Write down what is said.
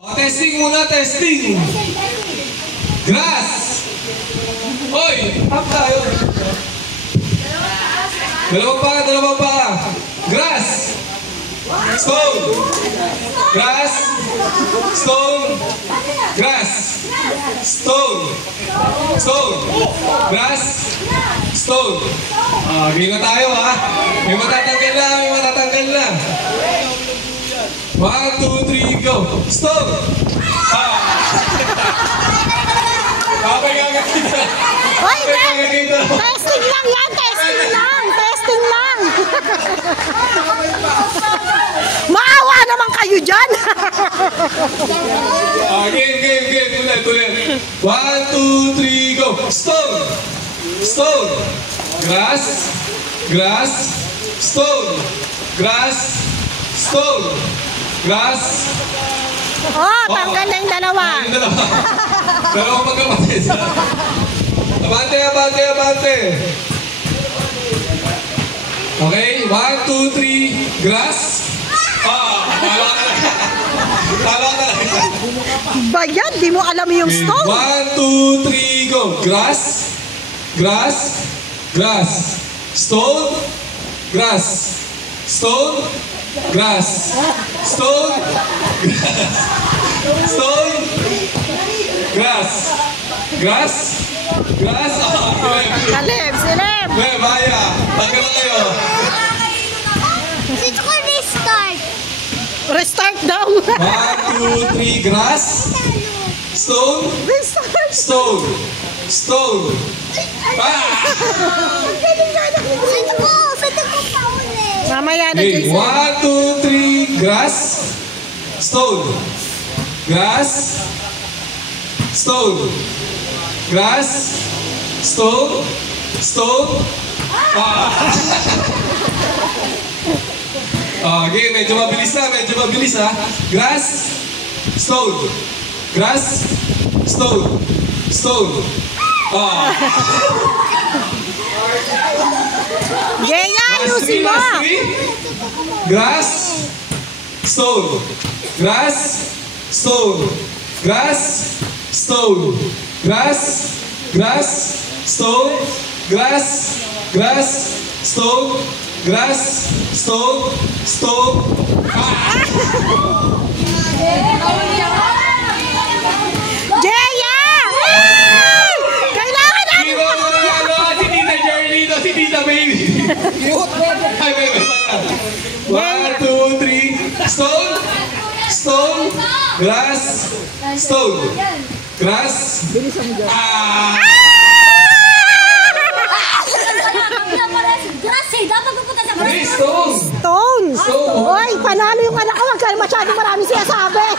Testing muna, testing. Grass. Oy, hap tayo. Dalawang pa. Grass. Stone. Grass. Stone. Grass. Stone. Stone. Grass. Stone. Game na tayo ha. May matatanggal na. 1, 2, 3, go. Stone. Kapay kakakita. Hoy, testing lang yan. Testing lang. Maawa naman kayo dyan. Game. Tuloy. 1, 2, 3, go. Stone. Grass. Stone. Grass. Stone. Grass. Tanggal na yung dalawa. Dalawang magkapatid. Abante. Okay, 1, 2, 3, grass. Talo ka na. Bayan, di mo alam yung stone. 1, 2, 3, go. Grass. Stone. Grass. Stone. Grass. Stone. Grass. Silip. Maya. Tanggal na kayo. Dito ko restart. Restart daw. 1, 2, 3, grass. Stone. Stone. Sito ko pa ulit. Mamaya na Okay, Jason. 1, 2, 3, grass. Stone. Grass. Stone. Okay, medyo mabilis ha. Grass. Stone. Gaya, ayusin mo. Last three. Grass. Stone. Gaya! Kailangan na! Si Tita Jerry dito, si Tita Baby. Ay, wait. 1, 2, 3. Stone. Grass. Stone. Grass. Dapat pupunta sa Stone. Stone! Hoy, panalo yung anak ko. Huwag ka masyadong marami sinasabi.